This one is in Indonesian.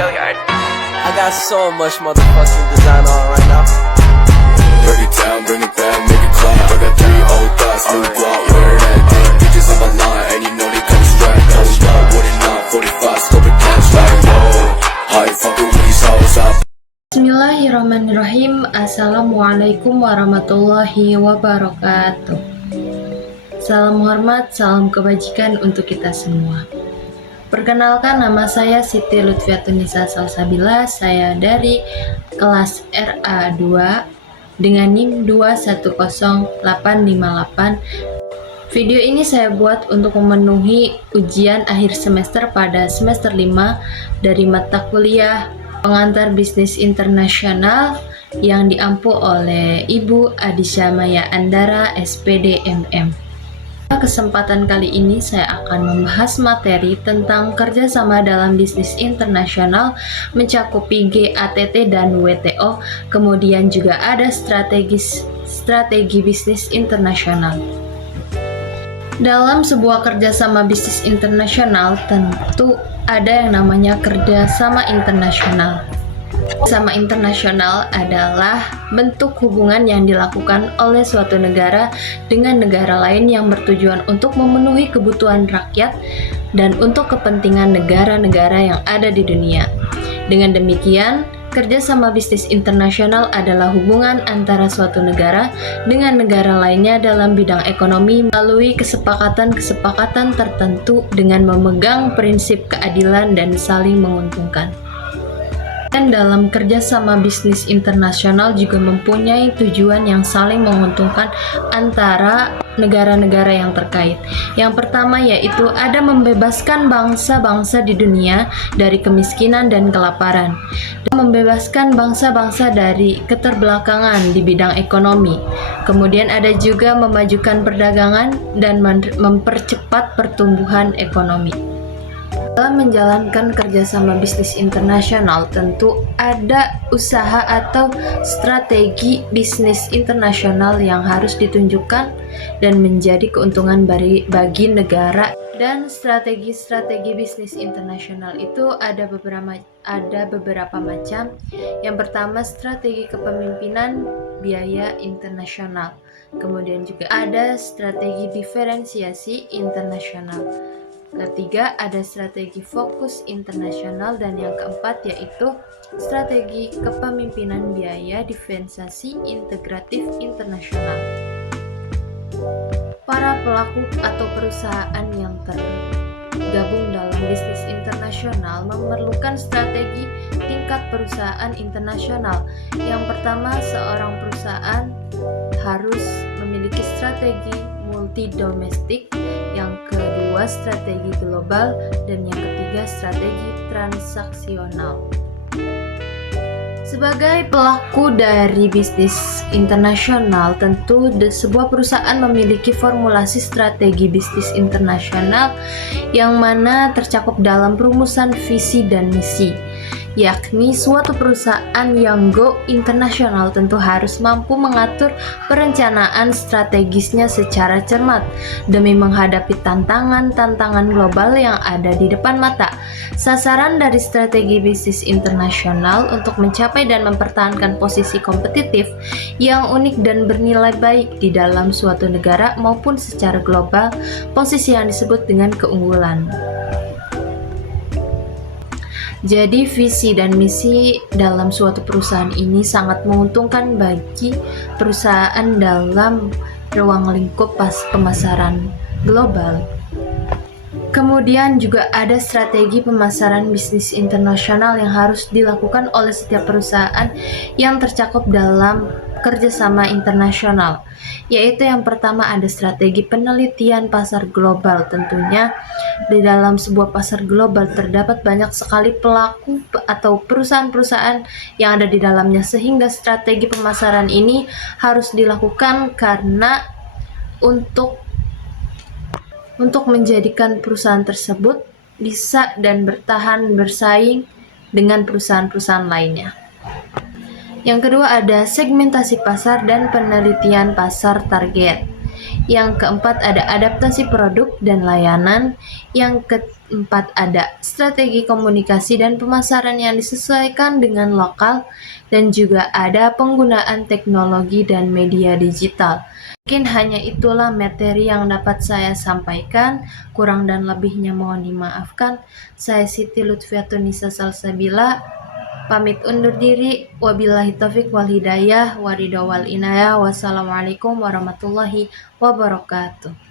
I got so much motherfucking design on right now. Break it down, bring it back, make it clap. I got 3 old thoughts, new guap, wear that thing. Bitches on my line, and you know they come strapped. Hold up, what it not, 45, scope it cash like whoa. How you fucking with these hoes up? Bismillahirrahmanirrahim. Assalamualaikum warahmatullahi wabarakatuh. Salam hormat, salam kebajikan untuk kita semua. Perkenalkan, nama saya Siti Lutfiatunisa Salsabila. Saya dari kelas RA2 dengan NIM 210858. Video ini saya buat untuk memenuhi ujian akhir semester pada semester 5 dari mata kuliah Pengantar Bisnis Internasional yang diampu oleh Ibu Adisha Maya Andara, SPD MM. Pada kesempatan kali ini saya akan membahas materi tentang kerjasama dalam bisnis internasional mencakupi GATT dan WTO, kemudian juga ada strategi bisnis internasional. Dalam sebuah kerjasama bisnis internasional tentu ada yang namanya kerjasama internasional. Kerjasama internasional adalah bentuk hubungan yang dilakukan oleh suatu negara dengan negara lain yang bertujuan untuk memenuhi kebutuhan rakyat dan untuk kepentingan negara-negara yang ada di dunia. Dengan demikian, kerjasama bisnis internasional adalah hubungan antara suatu negara dengan negara lainnya dalam bidang ekonomi melalui kesepakatan-kesepakatan tertentu dengan memegang prinsip keadilan dan saling menguntungkan. Dan dalam kerjasama bisnis internasional juga mempunyai tujuan yang saling menguntungkan antara negara-negara yang terkait. Yang pertama yaitu ada membebaskan bangsa-bangsa di dunia dari kemiskinan dan kelaparan, dan membebaskan bangsa-bangsa dari keterbelakangan di bidang ekonomi. Kemudian ada juga memajukan perdagangan dan mempercepat pertumbuhan ekonomi. Dalam menjalankan kerjasama bisnis internasional tentu ada usaha atau strategi bisnis internasional yang harus ditunjukkan dan menjadi keuntungan bagi negara. Dan strategi bisnis internasional itu ada beberapa macam. Yang pertama, strategi kepemimpinan biaya internasional. Kemudian juga ada strategi diferensiasi internasional. Ketiga, ada strategi fokus internasional, dan yang keempat yaitu strategi kepemimpinan biaya diferensiasi integratif internasional. Para pelaku atau perusahaan yang tergabung dalam bisnis internasional memerlukan strategi tingkat perusahaan internasional. Yang pertama, seorang perusahaan harus memiliki strategi multi domestik, yang kedua strategi global, dan yang ketiga strategi transaksional. Sebagai pelaku dari bisnis internasional, tentu sebuah perusahaan memiliki formulasi strategi bisnis internasional yang mana tercakup dalam perumusan visi dan misi. Yakni suatu perusahaan yang go internasional tentu harus mampu mengatur perencanaan strategisnya secara cermat demi menghadapi tantangan-tantangan global yang ada di depan mata. Sasaran dari strategi bisnis internasional untuk mencapai dan mempertahankan posisi kompetitif yang unik dan bernilai baik di dalam suatu negara maupun secara global, posisi yang disebut dengan keunggulan. Jadi visi dan misi dalam suatu perusahaan ini sangat menguntungkan bagi perusahaan dalam ruang lingkup pemasaran global. Kemudian juga ada strategi pemasaran bisnis internasional yang harus dilakukan oleh setiap perusahaan yang tercakup dalam kerjasama internasional, yaitu yang pertama ada strategi penelitian pasar global. Tentunya di dalam sebuah pasar global terdapat banyak sekali pelaku atau perusahaan-perusahaan yang ada di dalamnya, sehingga strategi pemasaran ini harus dilakukan karena untuk menjadikan perusahaan tersebut bisa dan bertahan bersaing dengan perusahaan-perusahaan lainnya. Yang kedua ada segmentasi pasar dan penelitian pasar target. Yang keempat ada adaptasi produk dan layanan. Yang keempat ada strategi komunikasi dan pemasaran yang disesuaikan dengan lokal, dan juga ada penggunaan teknologi dan media digital. Mungkin hanya itulah materi yang dapat saya sampaikan. Kurang dan lebihnya mohon dimaafkan. Saya Siti Lutfiatunisa Salsabila pamit undur diri. Wabillahi taufik wal hidayah, waridho wal inayah. Wassalamualaikum warahmatullahi wabarakatuh.